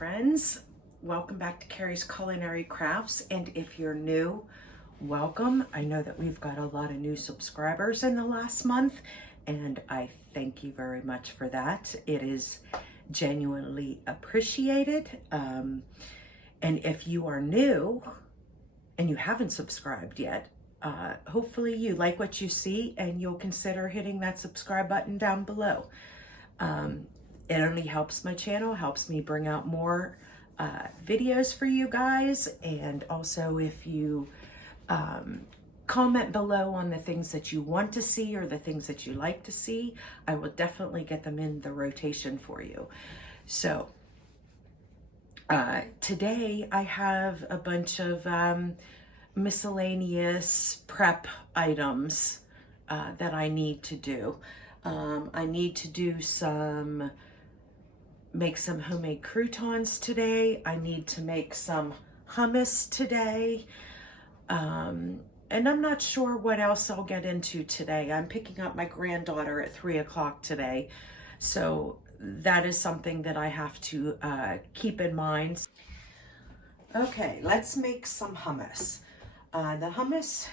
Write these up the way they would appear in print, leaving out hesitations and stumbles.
friends. Welcome back to Carrie's Culinary Crafts. And if you're new, welcome. I know that we've got a lot of new subscribers in the last month, and I thank you very much for that. It is genuinely appreciated. And if you are new and you haven't subscribed yet, hopefully you like what you see and you'll consider hitting that subscribe button down below. It only helps my channel, helps me bring out more videos for you guys. And also if you comment below on the things that you want to see or the things that you like to see, I will definitely get them in the rotation for you. So today I have a bunch of miscellaneous prep items that I need to do. I need to do make some homemade croutons today. I need to make some hummus today. And I'm not sure what else I'll get into today. I'm picking up my granddaughter at 3 o'clock today. So that is something that I have to keep in mind. Okay, let's make some hummus. The hummus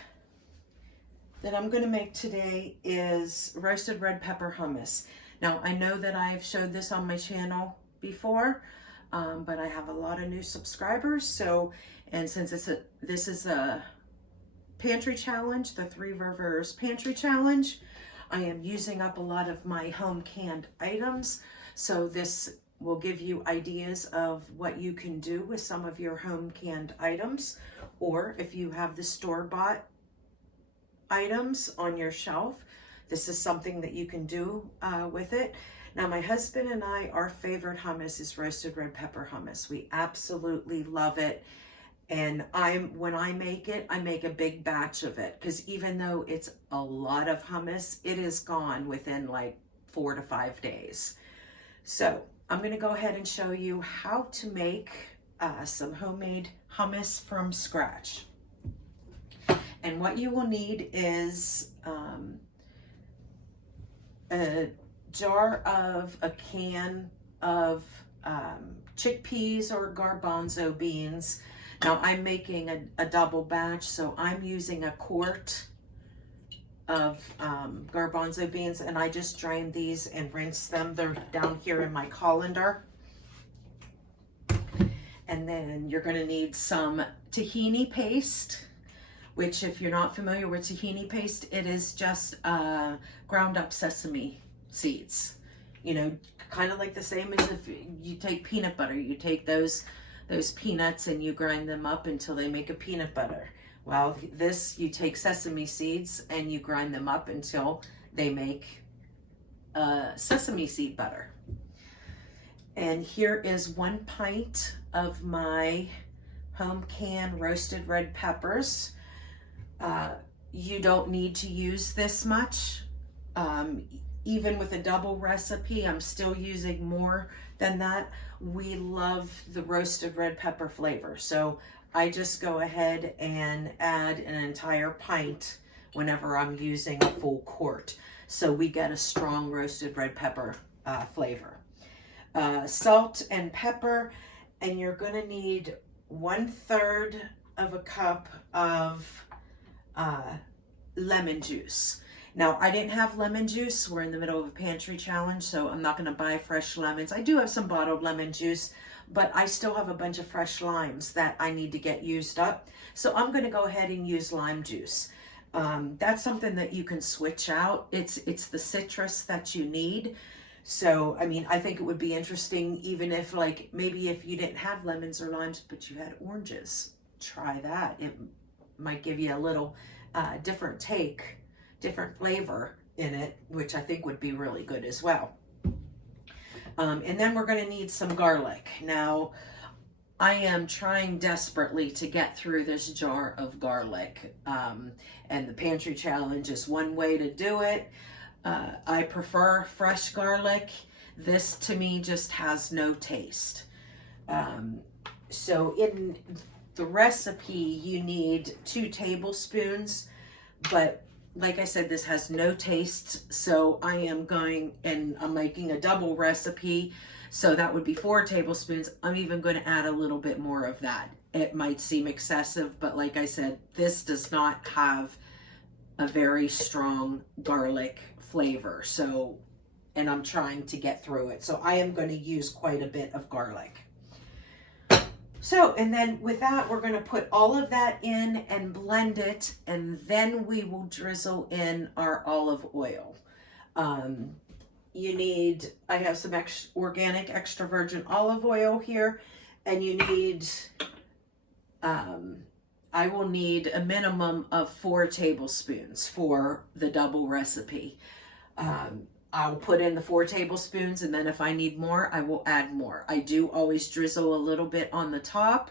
that I'm going to make today is roasted red pepper hummus. Now, I know that I've showed this on my channel before, but I have a lot of new subscribers. So, and since this is a pantry challenge, the 3 Rivers Pantry Challenge, I am using up a lot of my home canned items. So this will give you ideas of what you can do with some of your home canned items, or if you have the store-bought items on your shelf, this is something that you can do with it. Now, my husband and I, our favorite hummus is roasted red pepper hummus. We absolutely love it. And when I make it, I make a big batch of it, because even though it's a lot of hummus, it is gone within like 4 to 5 days. So I'm going to go ahead and show you how to make some homemade hummus from scratch. And what you will need is a can of chickpeas or garbanzo beans. Now I'm making a double batch, so I'm using a quart of garbanzo beans, and I just drained these and rinsed them. They're down here in my colander. And then you're going to need some tahini paste, which, if you're not familiar with tahini paste, it is just ground up sesame seeds. You know, kind of like the same as if you take peanut butter. You take those peanuts and you grind them up until they make a peanut butter. Well, this, you take sesame seeds and you grind them up until they make sesame seed butter. And here is 1 pint of my home canned roasted red peppers. You don't need to use this much. Even with a double recipe, I'm still using more than that. We love the roasted red pepper flavor. So I just go ahead and add an entire pint whenever I'm using a full quart. So we get a strong roasted red pepper flavor. Salt and pepper, and you're gonna need 1/3 of a cup of lemon juice. Now, I didn't have lemon juice. We're in the middle of a pantry challenge, so I'm not going to buy fresh lemons. I do have some bottled lemon juice, but I still have a bunch of fresh limes that I need to get used up. So I'm going to go ahead and use lime juice. That's something that you can switch out. It's the citrus that you need. So, I mean, I think it would be interesting, even if, like, maybe if you didn't have lemons or limes, but you had oranges, try that. It might give you a little different flavor in it, which I think would be really good as well. And then we're going to need some garlic. Now, I am trying desperately to get through this jar of garlic, and the pantry challenge is one way to do it. I prefer fresh garlic. This to me just has no taste. So in the recipe, you need 2 tablespoons, but like I said, this has no taste. So I am going, and I'm making a double recipe. So that would be 4 tablespoons. I'm even going to add a little bit more of that. It might seem excessive, but like I said, this does not have a very strong garlic flavor. So, and I'm trying to get through it. So I am going to use quite a bit of garlic. So, and then with that, we're going to put all of that in and blend it, and then we will drizzle in our olive oil. You need, I have some organic extra virgin olive oil here, and you need, I will need a minimum of 4 tablespoons for the double recipe. I'll put in the 4 tablespoons, and then if I need more, I will add more. I do always drizzle a little bit on the top.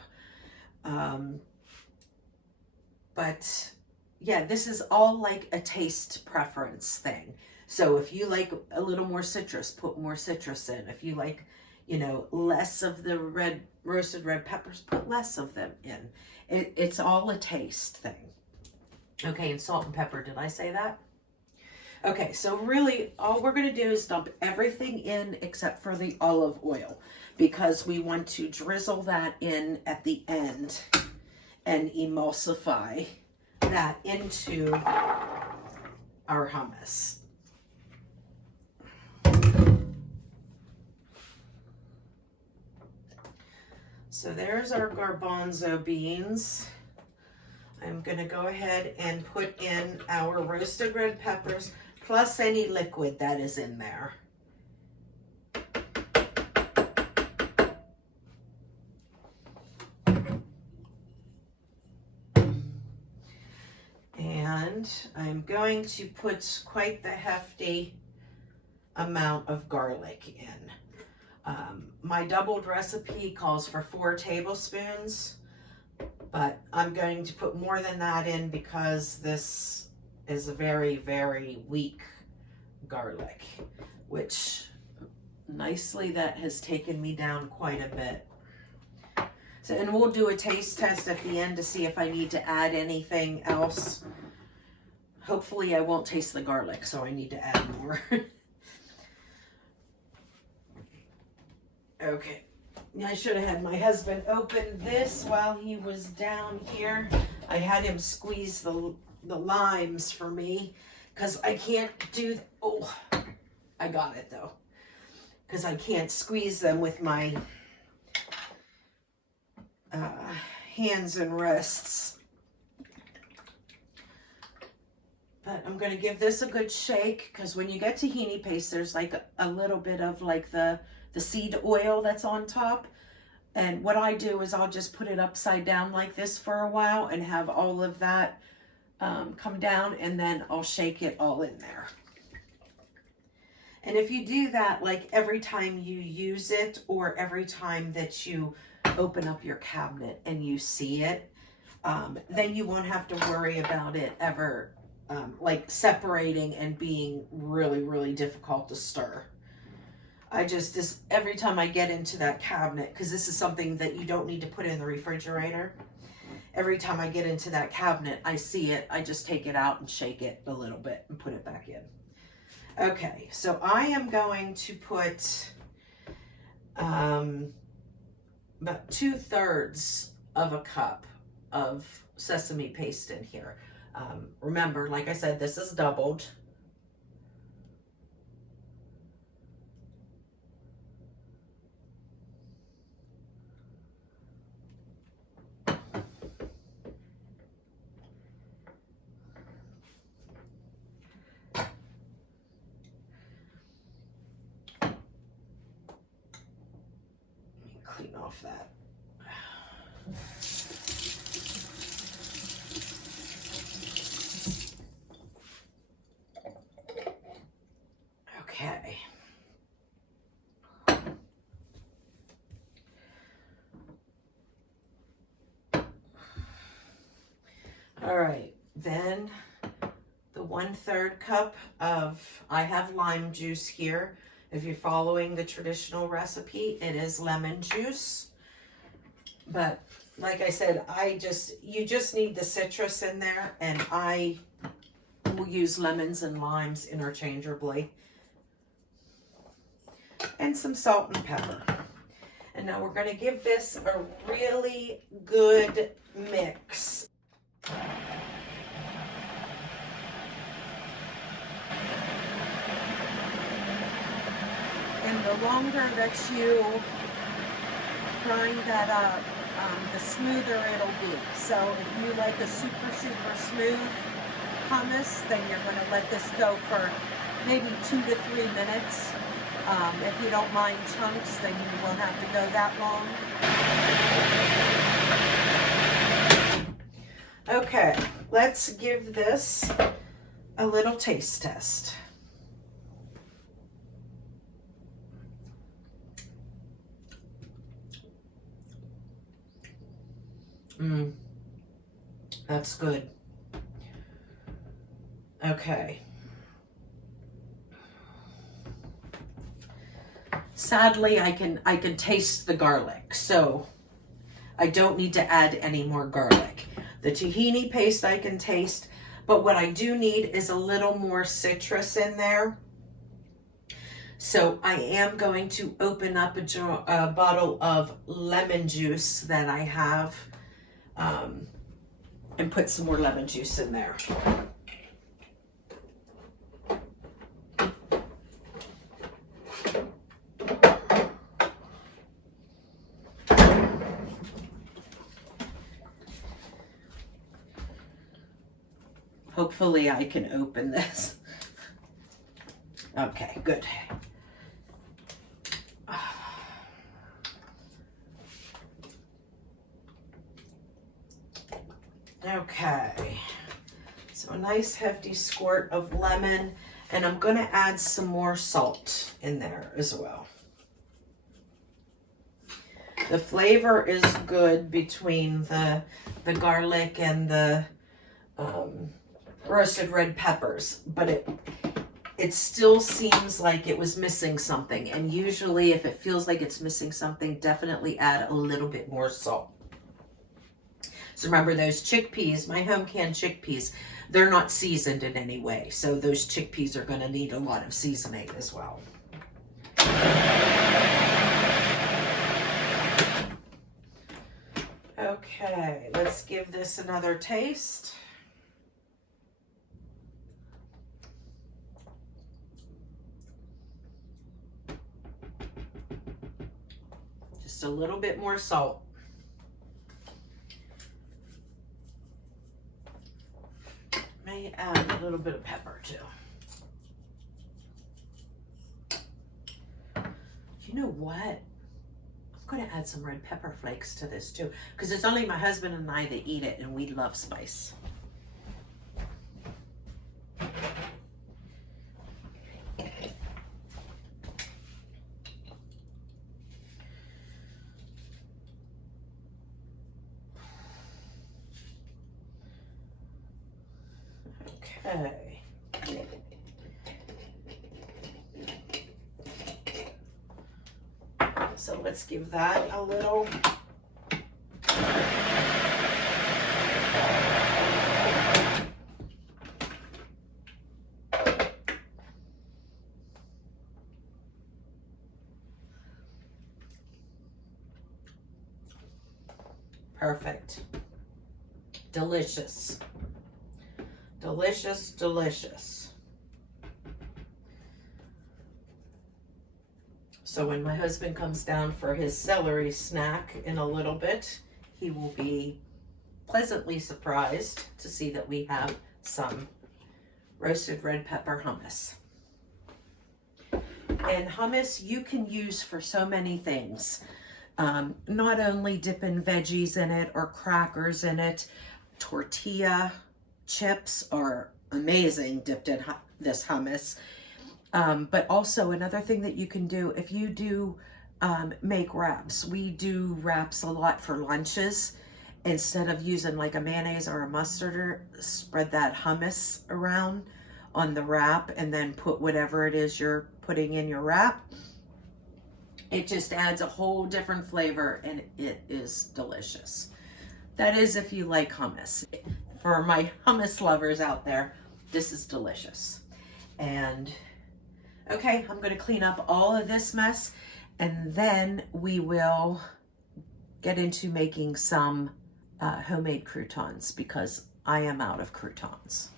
But yeah, this is all like a taste preference thing. So if you like a little more citrus, put more citrus in. If you like, you know, less of the roasted red peppers, put less of them in. It's all a taste thing. Okay, and salt and pepper, did I say that? Okay, so really all we're going to do is dump everything in except for the olive oil, because we want to drizzle that in at the end and emulsify that into our hummus. So there's our garbanzo beans. I'm going to go ahead and put in our roasted red peppers plus any liquid that is in there. And I'm going to put quite the hefty amount of garlic in. My doubled recipe calls for 4 tablespoons, but I'm going to put more than that in because this is a very, very weak garlic, which nicely that has taken me down quite a bit. So, and we'll do a taste test at the end to see if I need to add anything else. Hopefully I won't taste the garlic, so I need to add more. Okay, I should have had my husband open this while he was down here. I had him squeeze the limes for me because I can't do, oh, I got it though. Because I can't squeeze them with my hands and wrists. But I'm going to give this a good shake, because when you get tahini paste, there's like a little bit of like the seed oil that's on top. And what I do is I'll just put it upside down like this for a while and have all of that come down, and then I'll shake it all in there. And if you do that, like every time you use it or every time that you open up your cabinet and you see it, then you won't have to worry about it ever like separating and being really, really difficult to stir. I just every time I get into that cabinet, because this is something that you don't need to put in the refrigerator. Every time I get into that cabinet, I see it, I just take it out and shake it a little bit and put it back in. Okay, so I am going to put about 2/3 of a cup of sesame paste in here. Remember, like I said, this is doubled. Clean off that. Okay. All right, then the 1/3 cup of, I have lime juice here. If you're following the traditional recipe, it is lemon juice. But like I said, you just need the citrus in there, and I will use lemons and limes interchangeably. and some salt and pepper. And now we're going to give this a really good mix. And the longer that you grind that up, the smoother it'll be. So if you like a super, super smooth hummus, then you're going to let this go for maybe 2 to 3 minutes. If you don't mind chunks, then you won't have to go that long. Okay, let's give this a little taste test. That's good. Okay. Sadly, I can taste the garlic, so I don't need to add any more garlic. The tahini paste I can taste, but what I do need is a little more citrus in there. So I am going to open up a bottle of lemon juice that I have, and put some more lemon juice in there. Hopefully I can open this. Okay, good. Okay, so a nice hefty squirt of lemon, and I'm going to add some more salt in there as well. The flavor is good between the garlic and the roasted red peppers, but it still seems like it was missing something. And usually if it feels like it's missing something, definitely add a little bit more salt. So remember those chickpeas, my home canned chickpeas, they're not seasoned in any way. So those chickpeas are going to need a lot of seasoning as well. Okay, let's give this another taste. Just a little bit more salt. May add a little bit of pepper too. You know what? I'm going to add some red pepper flakes to this too, because it's only my husband and I that eat it, and we love spice. Okay. So let's give that a little. Perfect. Delicious. Delicious, delicious. So when my husband comes down for his celery snack in a little bit, he will be pleasantly surprised to see that we have some roasted red pepper hummus. And hummus you can use for so many things. Not only dipping veggies in it or crackers in it, tortilla chips are amazing dipped in this hummus. But also another thing that you can do, if you do make wraps, we do wraps a lot for lunches. Instead of using like a mayonnaise or a mustard, spread that hummus around on the wrap and then put whatever it is you're putting in your wrap. It just adds a whole different flavor, and it is delicious. That is if you like hummus. For my hummus lovers out there, this is delicious. And Okay, I'm going to clean up all of this mess, and then we will get into making some homemade croutons because I am out of croutons.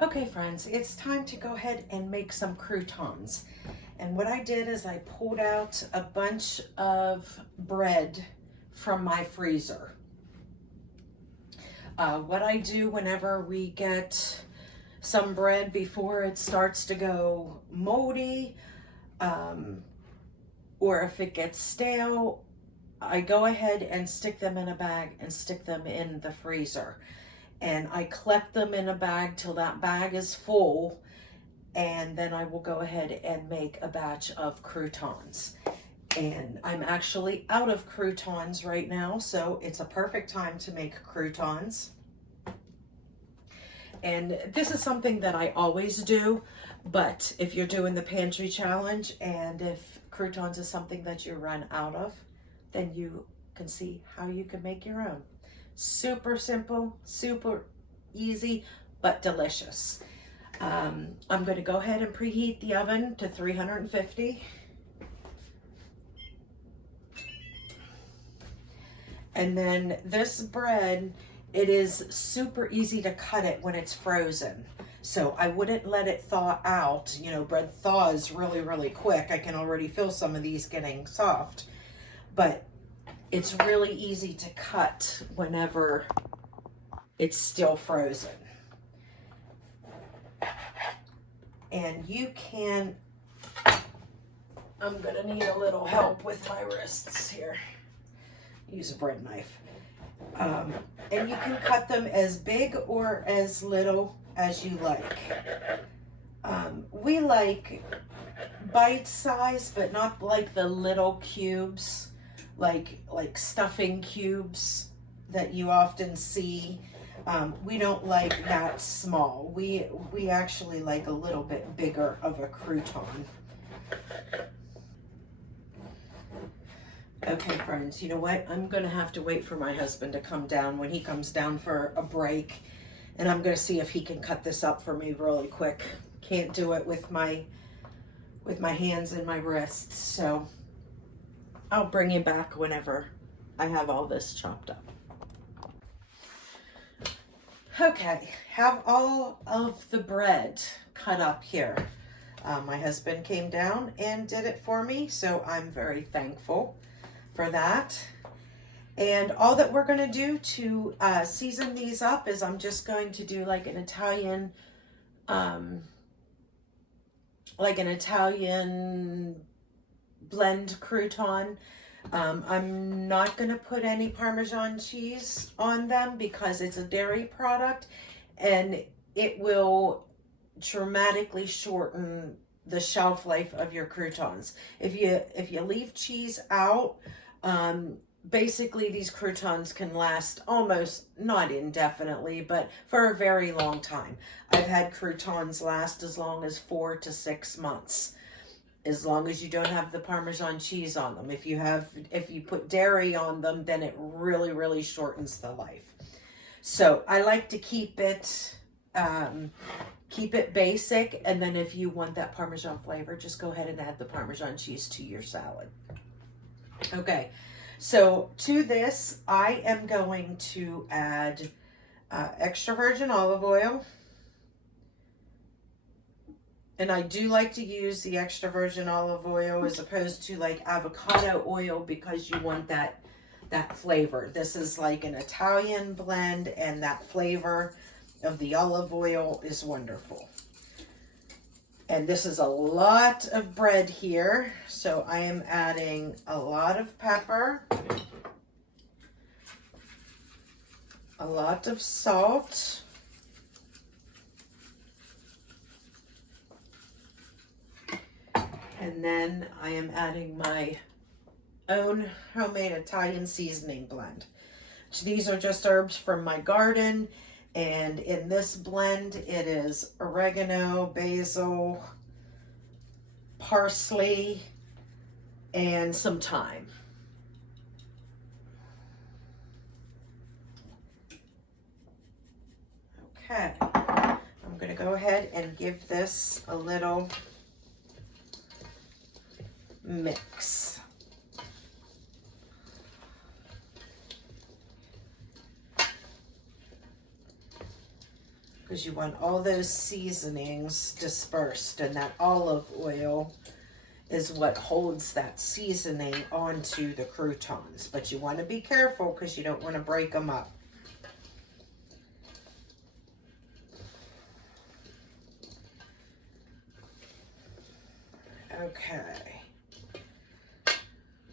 Okay, friends, it's time to go ahead and make some croutons. And what I did is I pulled out a bunch of bread from my freezer. What I do whenever we get some bread before it starts to go moldy, or if it gets stale, I go ahead and stick them in a bag and stick them in the freezer. And I collect them in a bag till that bag is full, and then I will go ahead and make a batch of croutons. And I'm actually out of croutons right now, so it's a perfect time to make croutons. And this is something that I always do, but if you're doing the pantry challenge and if croutons is something that you run out of, then you can see how you can make your own. Super simple, super easy, but delicious. I'm going to go ahead and preheat the oven to 350. And then this bread, it is super easy to cut it when it's frozen. So I wouldn't let it thaw out. You know, bread thaws really, really quick. I can already feel some of these getting soft. But it's really easy to cut whenever it's still frozen. And you can, I'm gonna need a little help with my wrists here. Use a bread knife. And you can cut them as big or as little as you like. We like bite size, but not like the little cubes, like stuffing cubes that you often see. We don't like that small. We actually like a little bit bigger of a crouton. Okay, friends, you know what? I'm going to have to wait for my husband to come down when he comes down for a break. And I'm going to see if he can cut this up for me really quick. Can't do it with my hands and my wrists. So I'll bring you back whenever I have all this chopped up. Okay, have all of the bread cut up here. My husband came down and did it for me, so I'm very thankful for that. And all that we're going to do to season these up is I'm just going to do like an Italian blend crouton. I'm not going to put any Parmesan cheese on them because it's a dairy product and it will dramatically shorten the shelf life of your croutons. If you leave cheese out, basically these croutons can last almost, not indefinitely, but for a very long time. I've had croutons last as long as 4 to 6 months, as long as you don't have the Parmesan cheese on them. If you put dairy on them, then it really, really shortens the life. So I like to keep it basic, and then if you want that Parmesan flavor, just go ahead and add the Parmesan cheese to your salad. Okay, so to this, I am going to add extra virgin olive oil. And I do like to use the extra virgin olive oil as opposed to like avocado oil because you want that flavor. This is like an Italian blend, and that flavor of the olive oil is wonderful. And this is a lot of bread here, so I am adding a lot of pepper, a lot of salt, and then I am adding my own homemade Italian seasoning blend. So these are just herbs from my garden. And in this blend, it is oregano, basil, parsley, and some thyme. Okay, I'm I'm going to go ahead and give this a little mix. Because you want all those seasonings dispersed, and that olive oil is what holds that seasoning onto the croutons. But you want to be careful because you don't want to break them up. Okay.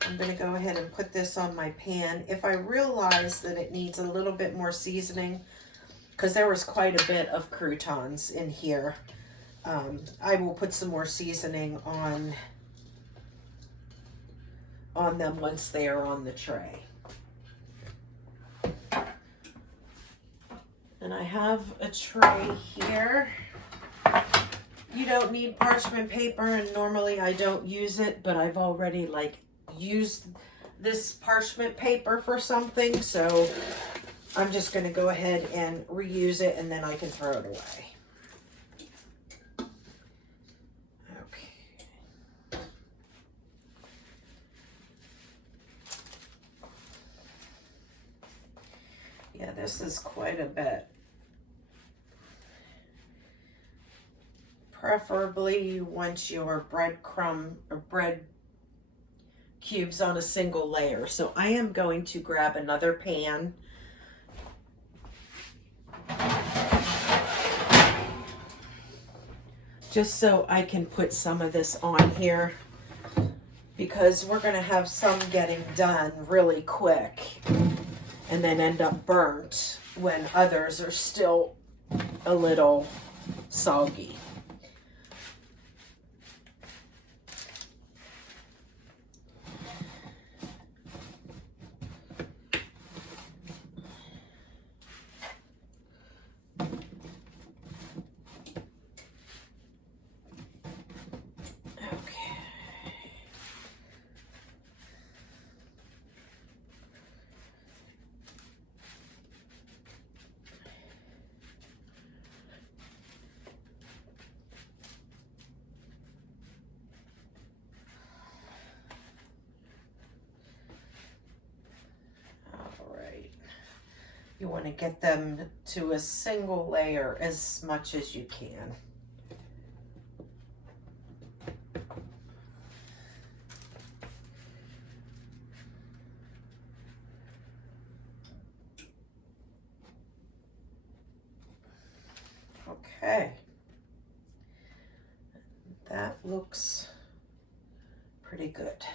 I'm going to go ahead and put this on my pan. If I realize that it needs a little bit more seasoning, because there was quite a bit of croutons in here, I will put some more seasoning on them once they are on the tray. And I have a tray here. You don't need parchment paper, and normally I don't use it, but I've already used this parchment paper for something, so I'm just going to go ahead and reuse it, and then I can throw it away. Okay. Yeah, this is quite a bit. Preferably you want your breadcrumb or bread cubes on a single layer. So I am going to grab another pan. Just so I can put some of this on here, because we're going to have some getting done really quick and then end up burnt when others are still a little soggy. You want to get them to a single layer as much as you can. Okay. That looks pretty good.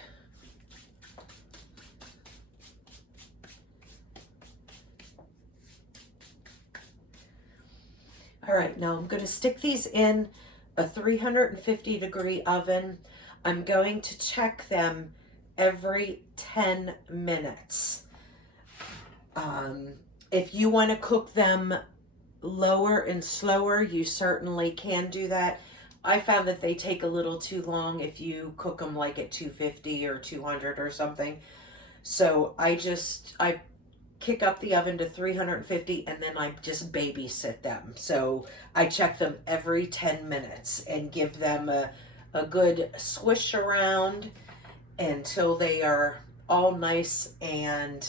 All right, now I'm going to stick these in a 350-degree oven. I'm going to check them every 10 minutes. If you want to cook them lower and slower, you certainly can do that. I found that they take a little too long if you cook them like at 250 or 200 or something. So I kick up the oven to 350 and then I just babysit them. So I check them every 10 minutes and give them a good swish around until they are all nice and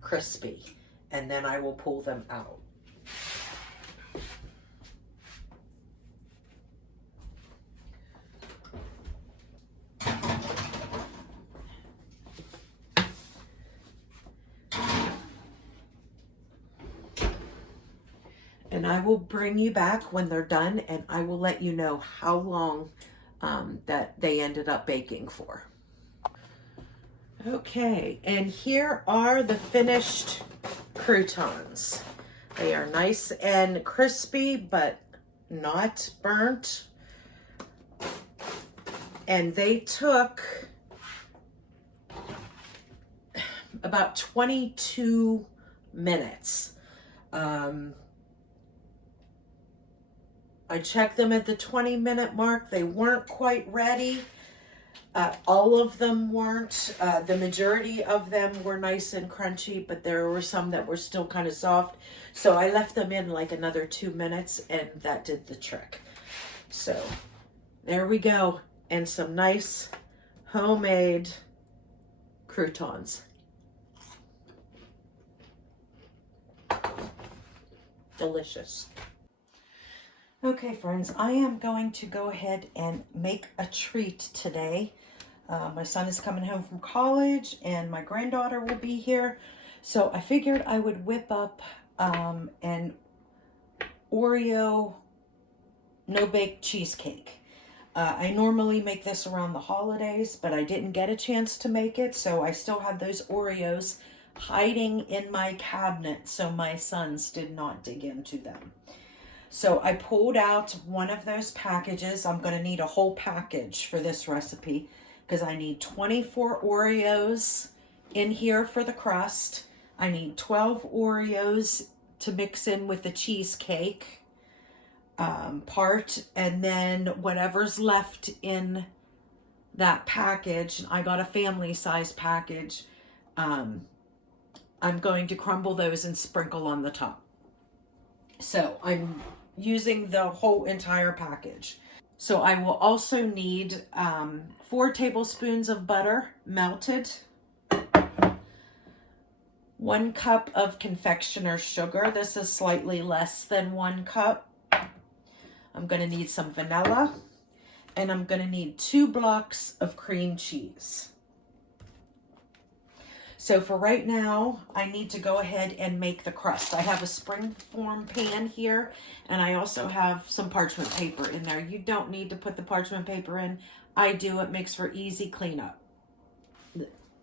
crispy. And then I will pull them out. And I will bring you back when they're done, and I will let you know how long that they ended up baking for. Okay, and here are the finished croutons. They are nice and crispy, but not burnt. And they took about 22 minutes. I checked them at the 20-minute mark. They weren't quite ready. All of them weren't. The majority of them were nice and crunchy, but there were some that were still kind of soft. So I left them in like another 2 minutes, and that did the trick. So there we go. And some nice homemade croutons. Delicious. Okay, friends, I am going to go ahead and make a treat today. My son is coming home from college and my granddaughter will be here. So I figured I would whip up an Oreo no-bake cheesecake. I normally make this around the holidays, but I didn't get a chance to make it. So I still have those Oreos hiding in my cabinet so my sons did not dig into them. So I pulled out one of those packages. I'm going to need a whole package for this recipe because I need 24 Oreos in here for the crust. I need 12 Oreos to mix in with the cheesecake part, and then whatever's left in that package, I got a family size package. I'm going to crumble those and sprinkle on the top. So I'm using the whole entire package. So I will also need 4 tablespoons of butter melted, 1 cup of confectioner's sugar. This is slightly less than 1 cup. I'm going to need some vanilla, and I'm going to need 2 blocks of cream cheese. So for right now, I need to go ahead and make the crust. I have a springform pan here, and I also have some parchment paper in there. You don't need to put the parchment paper in. I do. It makes for easy cleanup.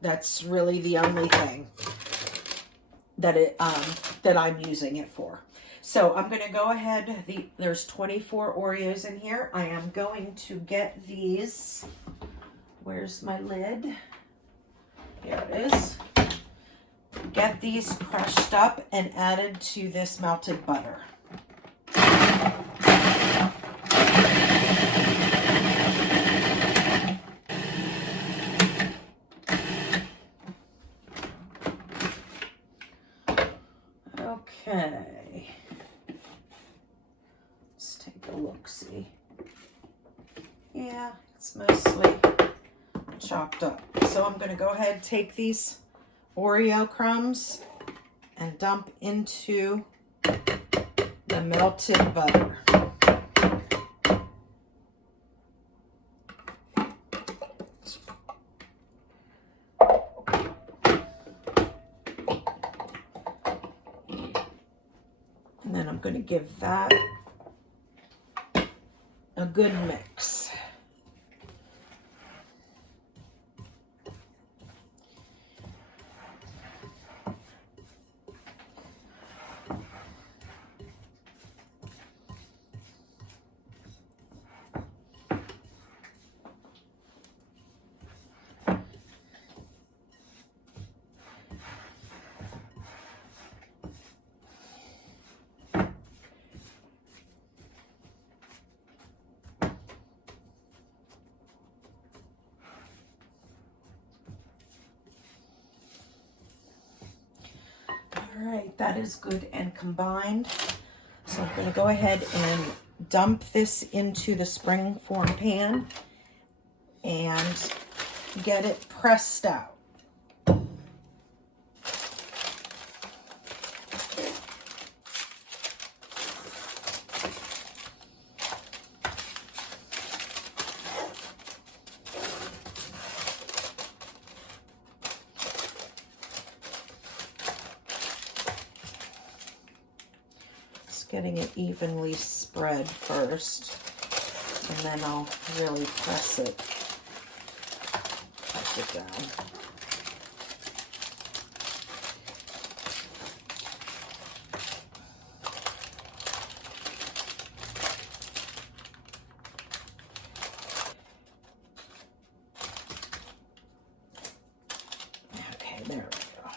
That's really the only thing that I'm using it for. So I'm going to go ahead. There's 24 Oreos in here. I am going to get these. Where's my lid? Here it is. Get these crushed up and added to this melted butter. Okay. Let's take a look-see. Yeah, it's mostly chopped up. So I'm going to go ahead and take these Oreo crumbs and dump into the melted butter. And then I'm going to give that a good mix. All right, that is good and combined. So I'm going to go ahead and dump this into the springform pan and get it pressed out. Getting it evenly spread first, and then I'll really press it down. Okay, there we go.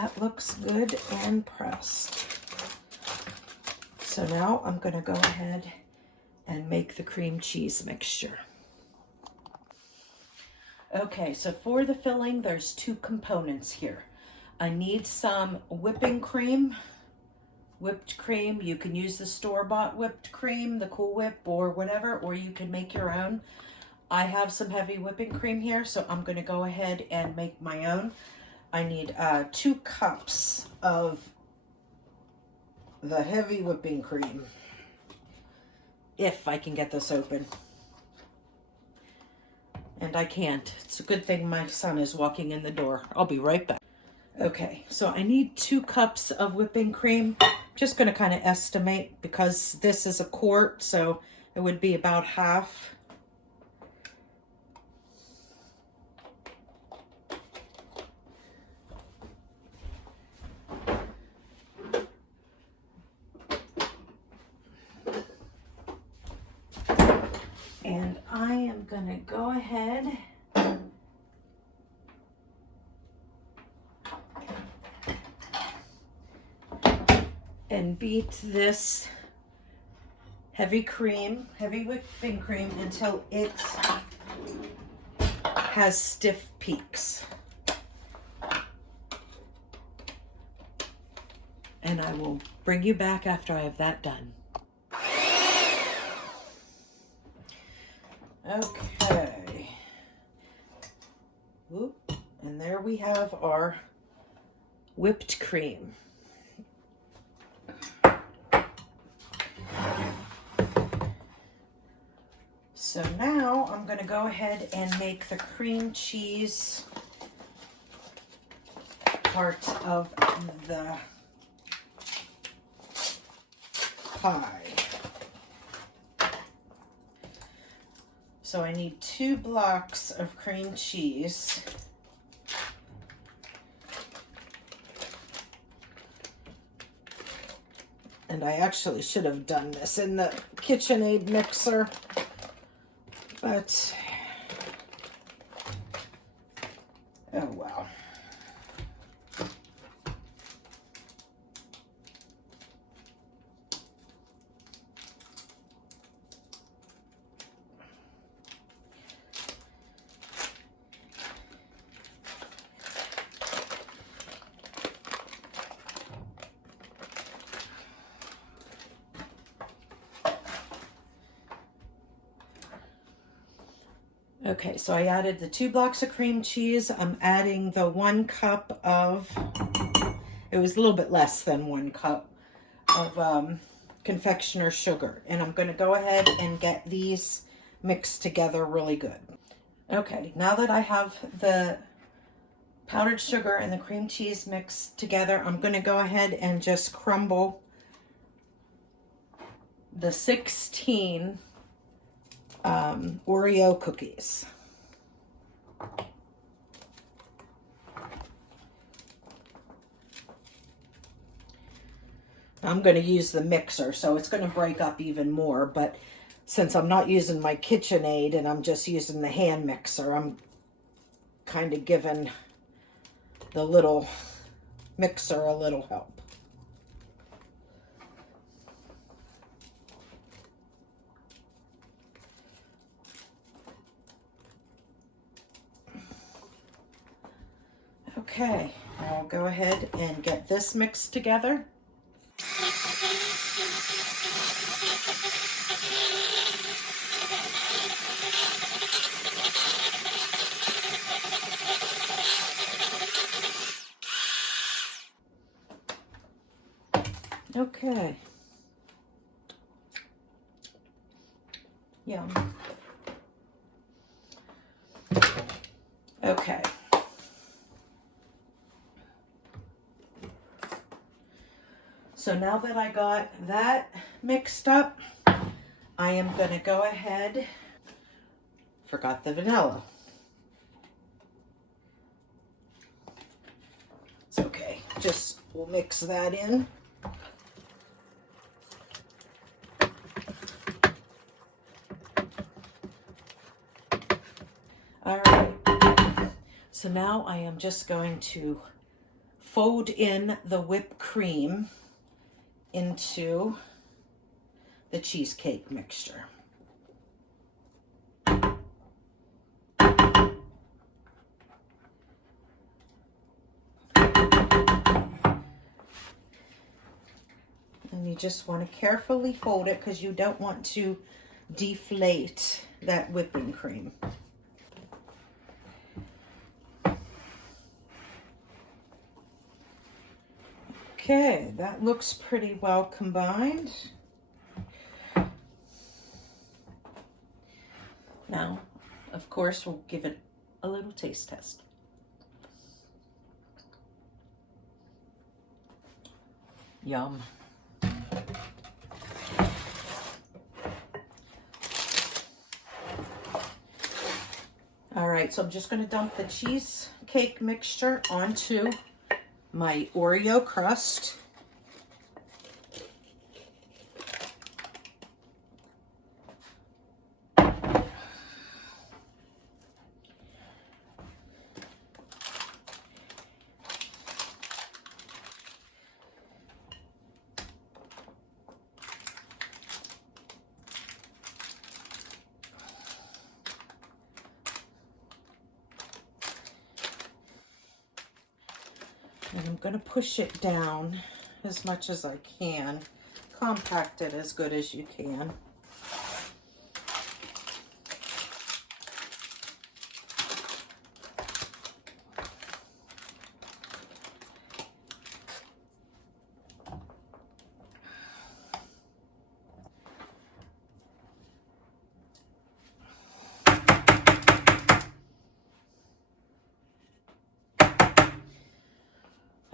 that looks good and pressed. So now I'm going to go ahead and make the cream cheese mixture. Okay, so for the filling, there's two components here. I need some whipping cream, whipped cream. You can use the store-bought whipped cream, the Cool Whip or whatever, or you can make your own. I have some heavy whipping cream here, so I'm going to go ahead and make my own. I need 2 cups of the heavy whipping cream, if I can get this open. And I can't. It's a good thing my son is walking in the door. I'll be right back. Okay, so I need 2 cups of whipping cream. Just going to kind of estimate because this is a quart, so it would be about half. And I am going to go ahead and beat this heavy whipping cream until it has stiff peaks. And I will bring you back after I have that done. Okay. Oop. And there we have our whipped cream. So now I'm going to go ahead and make the cream cheese part of the pie. So I need 2 blocks of cream cheese. And I actually should have done this in the KitchenAid mixer, but oh well. Okay, so I added the 2 blocks of cream cheese. I'm adding the 1 cup of, it was a little bit less than 1 cup of confectioner sugar. And I'm going to go ahead and get these mixed together really good. Okay, now that I have the powdered sugar and the cream cheese mixed together, I'm going to go ahead and just crumble the 16 Oreo cookies. I'm going to use the mixer, so it's going to break up even more, but since I'm not using my KitchenAid and I'm just using the hand mixer, I'm kind of giving the little mixer a little help. Okay, I'll go ahead and get this mixed together. Okay. Yum. Okay. So now that I got that mixed up, I am going to go ahead, forgot the vanilla. It's okay, just we'll mix that in. All right, so now I am just going to fold in the whipped cream into the cheesecake mixture. And you just want to carefully fold it because you don't want to deflate that whipping cream. Okay, that looks pretty well combined. Now, of course, we'll give it a little taste test. Yum. All right, so I'm just going to dump the cheesecake mixture onto my Oreo crust. And I'm going to push it down as much as I can. Compact it as good as you can.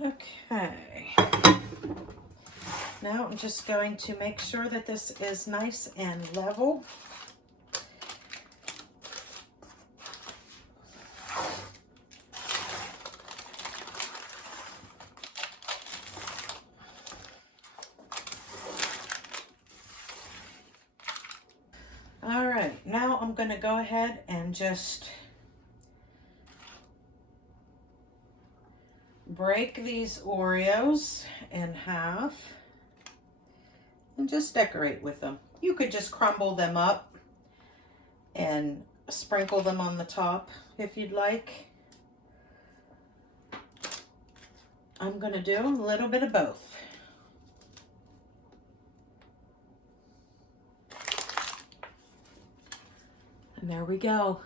Okay, now I'm just going to make sure that this is nice and level. All right, now I'm going to go ahead and just break these Oreos in half and just decorate with them. You could just crumble them up and sprinkle them on the top if you'd like. I'm going to do a little bit of both. And there we go.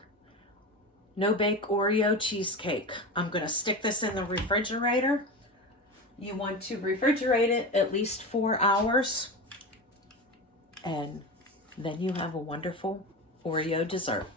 No bake Oreo cheesecake. I'm going to stick this in the refrigerator. You want to refrigerate it at least 4 hours. And then you have a wonderful Oreo dessert.